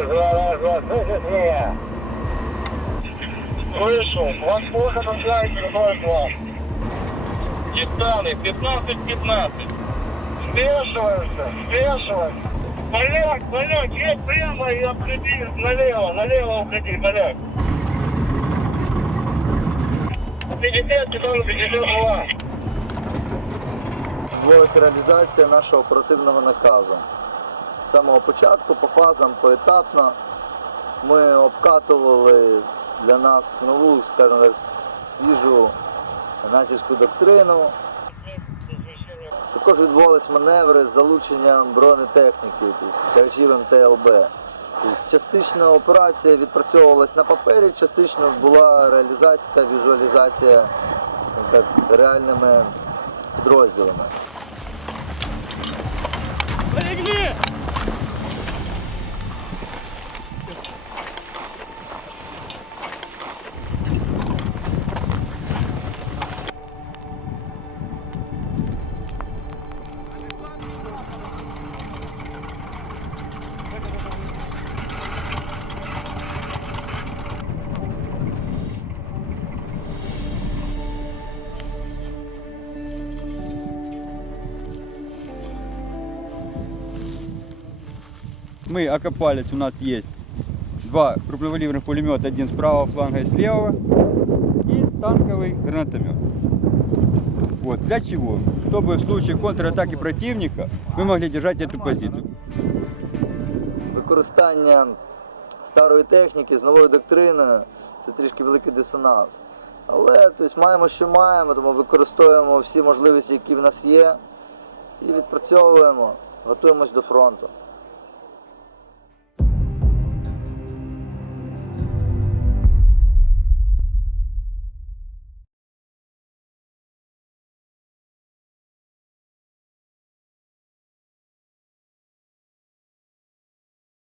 Раз, два, раз, два, слышишь меня? Слышу, вас плохо наблюдаете, какой план? Титаны, 15-15. Спешиваемся, спешиваемся. Поляк, поляк, едь прямо и обходи налево, налево уходи, поляк. 50, титан, 52. Відбулася реалізація нашого оперативного наказу. З самого початку, по фазам, поетапно ми обкатували для нас нову, скажімо так, свіжу натівську доктрину. Також відбувалися маневри з залученням бронетехніки, тобто тягачів МТЛБ. Тобто, частично операція відпрацьовувалась на папері, частично була реалізація та візуалізація так, реальними підрозділами. Мы окопались, у нас есть два крупнокалиберных пулемета, один с правого фланга и с левого, и танковый гранатомет. Вот, для чего? Чтобы в случае контратаки противника мы могли держать эту позицию. Використання старої техніки з новою доктриною це трішки великий дисонанс. Але тобто, маємо, що маємо, тому використовуємо всі можливості, які в нас є, і відпрацьовуємо, готуємось до фронту.